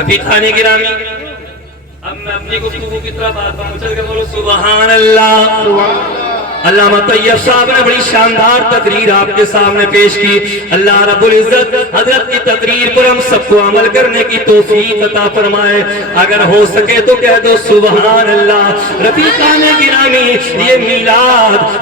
रफीकान गिरामी, अब मैं अपनी गुफ्तगू की तरफ आता हूं, चल के बोलो सुभान अल्लाह। अल्लामा तैयब साहब ने बड़ी शानदार तकरीर आपके सामने पेश की। अल्लाह रब्बुल इज्जत हजरत की तकरीर पर हम सबको अमल करने की तौफीक अता फरमाए। अगर हो सके तो कह दो सुभान अल्लाह। रफीकान गिरामी,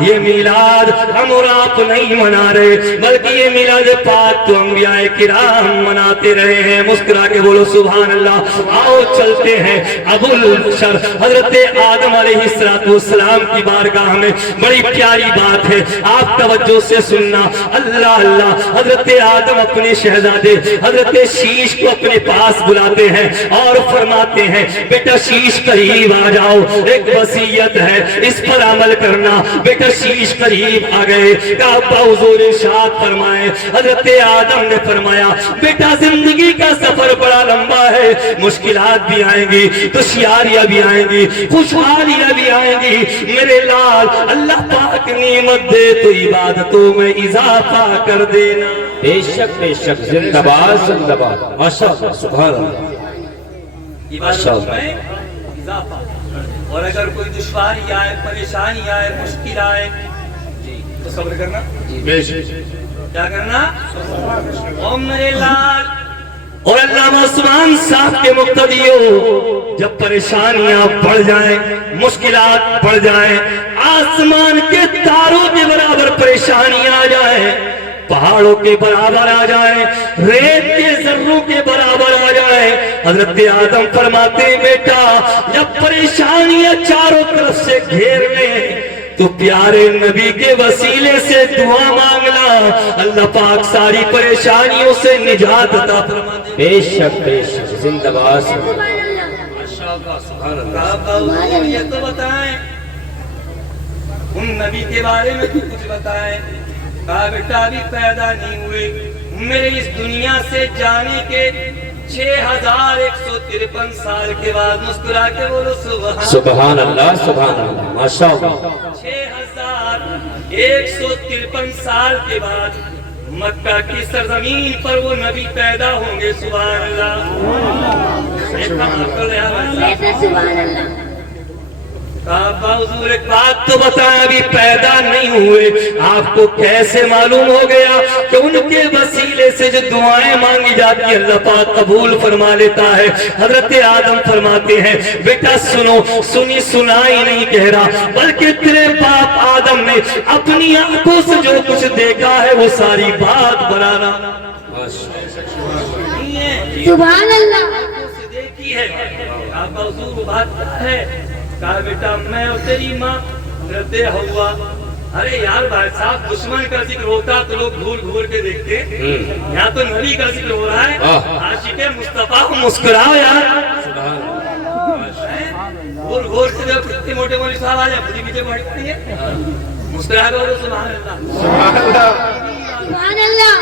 ये मीलाद हम और आप नहीं मना रहे, बल्कि ये मीलाद पाक तो अंबियाए किराम मनाते रहे हैं। मुस्कुरा के बोलो सुभान अल्लाह। आओ चलते हैं अबुल बशर हजरत आदम अलैहिस्सलाम की बारगाह में। बड़ी प्यारी बात है, आप तवज्जो से सुनना। अल्लाह अल्लाह, हजरत आदम अपने शहजादे हजरत शीश को अपने पास बुलाते हैं और फरमाते हैं बेटा शीश करीब आ जाओ, एक वसीयत है इस पर अमल करना। बेटा शीश करीब आ गए, काबा हुजूर इरशाद फरमाए। हजरत आदम ने फरमाया बेटा जिंदगी का सफर बड़ा लंबा है, मुश्किलात भी आएंगी, दुश्यारियां भी आएंगी, खुशहालियां भी आएंगी। मेरे लाल अल्लाह पाक नियमत दे तो इबादतों में इजाफा कर देना। बेशक बेशक, जिंदाबाद जिंदाबाद, माशाअल्लाह सुभान अल्लाह। इबादतों में इजाफा, और अगर कोई दुश्वारी आए, परेशानी आए, मुश्किल आए जी, तो सब्र करना जी। बेशक क्या करना? ओ मेरे लाल और अल्लामा उस्मान साहब के मुक्तदियों, जब परेशानियां बढ़ जाएं, मुश्किलात बढ़ जाएं, आसमान के तारों के बराबर परेशानियां आ जाएं, पहाड़ों के बराबर आ जाएं, रेत के जर्रों के बराबर आ जाएं, हजरत आदम फरमाते बेटा जब परेशानियां चारों तरफ से घेर लें तो प्यारे नबी के वसीले से दुआ मांगना, अल्लाह पाक सारी परेशानियों से निजात अता फरमा दे। बेशक बेशक, जिंदाबाद माशाअल्लाह सुभान अल्लाह। ये तो बताएं उन नबी के बारे में तो कुछ बताएं। कहा बेटा अभी पैदा नहीं हुए, मेरे इस दुनिया से जाने के 6153 साल के बाद। मुस्कुरा के बोलो सुभान अल्लाह सुभान अल्लाह, माशाअल्लाह। 6153 साल के बाद मक्का की सरजमीन पर वो नबी पैदा होंगे। सुभान अल्लाह। सुभान अल्लाह। हुजूर एक बात तो बताएं, अभी पैदा नहीं हुए, आपको कैसे मालूम हो गया कि उनके वसीले से जो दुआएं मांगी जाती है अल्लाह पाक कबूल फरमा लेता है। हजरत आदम फरमाते हैं बेटा सुनो, सुनी सुनाई नहीं कह रहा, बल्कि तेरे बाप आदम ने अपनी आंखों से जो कुछ देखा है वो सारी बात बनाना सुभान अल्लाह देखी है। आप हुजूर बात है। कहा बेटा मैं और तेरी माँ डरते हुआ। अरे यार भाई साहब, दुश्मन का जिक्र होता तो लोग घूर घूर के देखते, यहाँ तो नबी का जिक्र हो रहा है। आशिक़े मुस्तफा को मुस्कुराओ यार। घूर घूर के जब इतने मोटे मोटे साहब आ जाए खुद पीछे बैठती है, मुस्कुरा दो सुभान अल्लाह सुभान अल्लाह।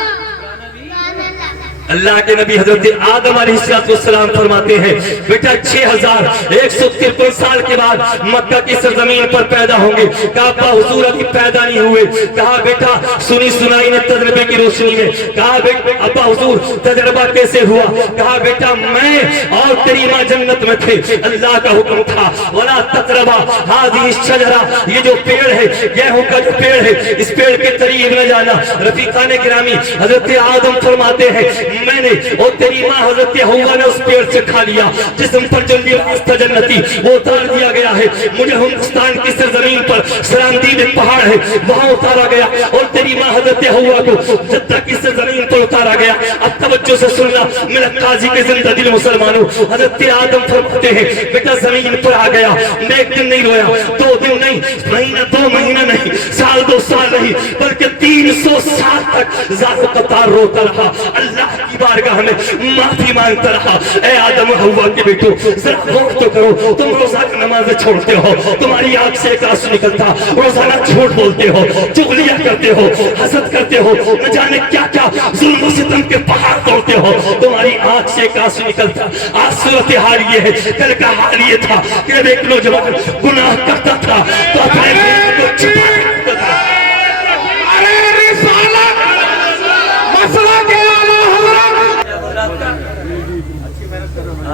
अल्लाह के नबी हजरत आदम अलैहिस्सलाम फरमाते हैं बेटा 6153 साल के बाद मक्का की सरजमीन पर पैदा होंगे। कहा हुजूर अभी पैदा नहीं हुए। कहा बेटा सुनी सुनाई ने तजर्बे की रोशनी में। कहा बेटा अब्बा हुजूर तजर्बा कैसे हुआ? कहा बेटा मैं और तेरी माँ जन्नत में थे, अल्लाह का हुक्म था वला तकरबा हाज़िही शजरा, ये जो पेड़ है गेहूं का जो पेड़ है इस पेड़ के करीब न जाना। रफीकान गिरामी हजरत आदम फरमाते हैं मैंने और तेरी माँ हजरत हव्वा ने उस पेड़ से खा लिया, जिस्म पर जो लिबास था जन्नती वो उतार दिया गया है। मुझे हिंदुस्तान की सरजमीन पर सरांदीद एक पहाड़ है वहां उतारा गया, और तेरी माँ हजरत हव्वा को जद्दा की सरजमीन पर उतारा गया। अब तवज्जो से सुनना मेरा काजी के जिंदा दिल मुसलमानों। हजरत आदम फरमाते हैं बेटा जमीन पर आ गया, मैं एक दिन नहीं रोया, 2 दिन नहीं, महीना 2 महीना नहीं, साल 2 साल नहीं, बल्कि 300 साल तक ज़ात कतार रोता रहा, अल्लाह की बारगाह में माफी मांगता रहा। ऐ आदम हव्वा के बेटो जरा गौर तो करो, तुम रोजाना नमाज़ें छोड़ते हो, तुम्हारी आंख से एक आंसू निकलता, रोजाना झूठ बोलते हो, चुगलियां करते हो, हसद करते हो, न जाने क्या क्या जुल्म सितम के पहाड़ तोड़ते हो, तुम्हारी आंख से एक आंसू निकलता। आज सूरत हाल ये है, कल का हाल ये था कि एक नौजवान गुनाह करता था तो अपने बेटे को छिपा के रखता था।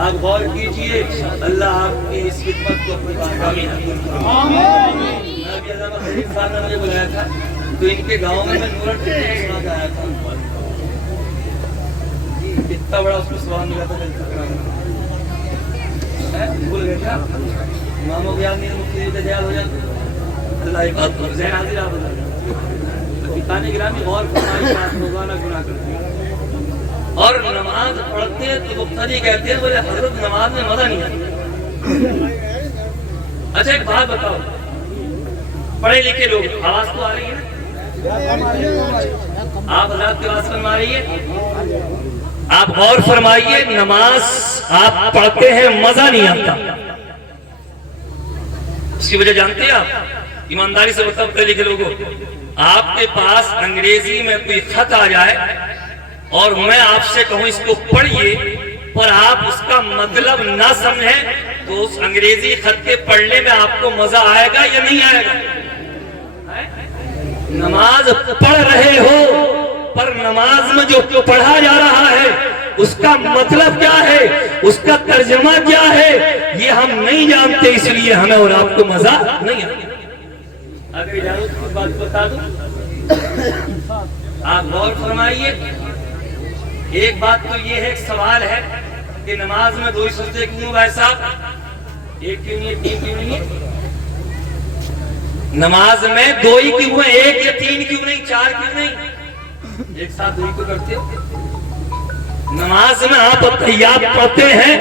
آپ غور کیجئے، اللہ آپ کی اس خدمت کو اپنی بارگاہ میں قبول فرمائے۔ نبی علامہ خلیل صاحب نے مجھے بلایا تھا تو ان کے گاؤں میں نورت سنا کے آیا تھا، اتنا بڑا اس کو سوال ملا تھا بھول گئے کیا؟ اماموں کے آدمی مفتی دجال ہو جاتے، اللہ ایک بات کو ذہن حاضر آپ بتا دیں۔ پتانے گرامی غور فرمائے، روزانہ گناہ کرتے ہیں اور نماز پڑھتے ہیں تو مقتدی کہتے ہیں بولے حضرت نماز میں مزہ نہیں آتا۔ اچھا ایک بات بتاؤ، پڑھے لکھے لوگ آواز تو آ رہی ہے نا؟ آپ حضرات کی آواز فرما رہی ہے؟ آپ غور فرمائیے، نماز آپ پڑھتے ہیں مزہ نہیں آتا، اس کی وجہ جانتے ہیں آپ؟ ایمانداری سے بتاؤ پڑھے لکھے لوگوں، آپ کے پاس انگریزی میں کوئی خط آ جائے اور میں آپ سے کہوں اس کو پڑھیے پر آپ اس کا مطلب نہ سمجھیں تو اس انگریزی خط کے پڑھنے میں آپ کو مزہ آئے گا یا نہیں آئے گا؟ نماز پڑھ رہے ہو پر نماز میں جو پڑھا جا رہا ہے اس کا مطلب کیا ہے، اس کا ترجمہ کیا ہے، یہ ہم نہیں جانتے، اس لیے ہمیں اور آپ کو مزہ نہیں آتا۔ اگر اجازت کی بات بتا دوں، آپ غور فرمائیے، ایک بات تو یہ ہے، ایک سوال ہے کہ نماز میں دو ہی سجدے کیوں بھائی صاحب؟ ایک کیوں نہیں ہے، تین کیوں نہیں ہے؟ نماز میں دو ہی کیوں ہیں، ایک یا تین کیوں نہیں، چار کیوں نہیں؟ ایک ساتھ دو ہی تو کرتے ہو۔ نماز میں آپ اتحیات پڑھتے ہیں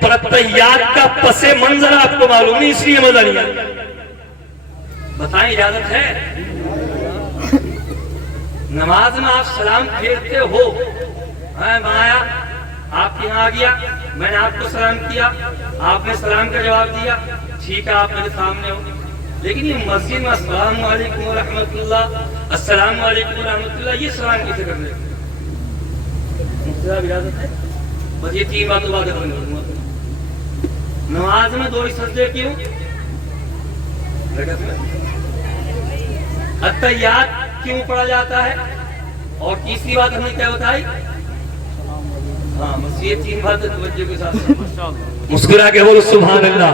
پر اتحیات کا پس منظر آپ کو معلوم نہیں، اس لیے مزہ نہیں آتا۔ بتائیں اجازت ہے؟ نماز میں آپ سلام پھیرتے ہو، میں آیا آپ کے یہاں آ گیا، میں نے آپ کو سلام کیا، آپ نے سلام کا جواب دیا، ٹھیک ہے آپ میرے سامنے ہو، لیکن یہ مسجد میں السلام علیکم ورحمۃ اللہ، السلام علیکم ورحمۃ اللہ، یہ سلام کیسے کرنے؟ اجازت ہے؟ بس یہ تین باتوں بات کروں گا۔ نماز میں دو ہی سجدے کیوں؟ اتحیات کیوں پڑھا جاتا ہے؟ اور تیسری بات ہم نے کیا بتائی؟ ہاں بس یہ تین باتیں توجہ کے ساتھ مسکرا کے بولو سبحان اللہ۔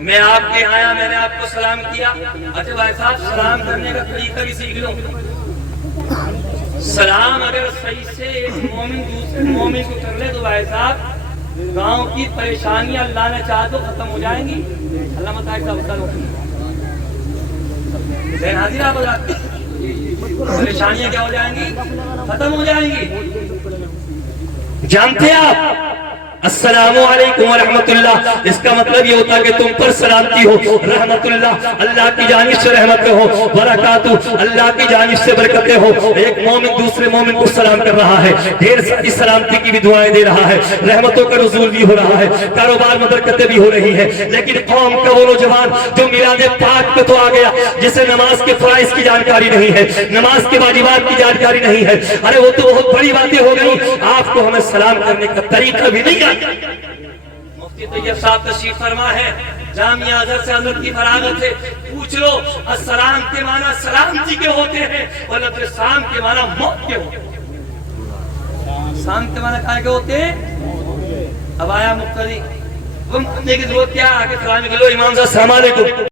میں آپ کے یہاں آیا، میں نے آپ کو سلام کیا، اچھا بھائی صاحب سلام کرنے کا طریقہ بھی سیکھ لو۔ سلام اگر صحیح سے ایک مومن دوسرے مومن کو کر لے تو بھائی صاحب گاؤں کی پریشانیاں اللہ نے چاہا تو ختم ہو جائیں گی۔ اللہ مطلب صاحب بتا دو، ذہن حاضر آپ بتاتے، پریشانیاں کیا ہو جائیں گی؟ ختم ہو جائیں گی۔ جانتے آپ السلام علیکم ورحمۃ اللہ، اس کا مطلب یہ ہوتا ہے کہ تم پر سلامتی ہو، رحمت اللہ اللہ کی جانب سے رحمتیں ہو، برکاتہ اللہ کی جانب سے برکتیں ہو۔ ایک مومن دوسرے مومن کو سلام کر رہا ہے، ڈھیر ساری سلامتی کی بھی دعائیں دے رہا ہے، رحمتوں کا نزول بھی ہو رہا ہے، کاروبار میں برکتیں بھی ہو رہی ہے۔ لیکن قوم کا وہ نوجوان جو میلاد پاک پہ تو آ گیا، جسے نماز کے فرائض کی جانکاری نہیں ہے، نماز کے واجبات کی جانکاری نہیں ہے، ارے وہ تو بہت بڑی باتیں ہو گئی، آپ کو ہمیں سلام کرنے کا طریقہ بھی نہیں آتا۔ مفتی طیب صاحب تشریف فرما ہے، جامعہ ازہر سے حضرت کی فراغت ہے، پوچھ لو السلام کے معنی سلامتی کے ہوتے ہیں اور السلام کے معنی موت کے ہوتے ہیں۔ سلام کے معنی کہاں کے ہوتے ہیں؟ اب آیا مقتدی، تم کرنے کی ضرورت کیا؟ آگے سلام کے لو، امام صاحب السلام علیکم۔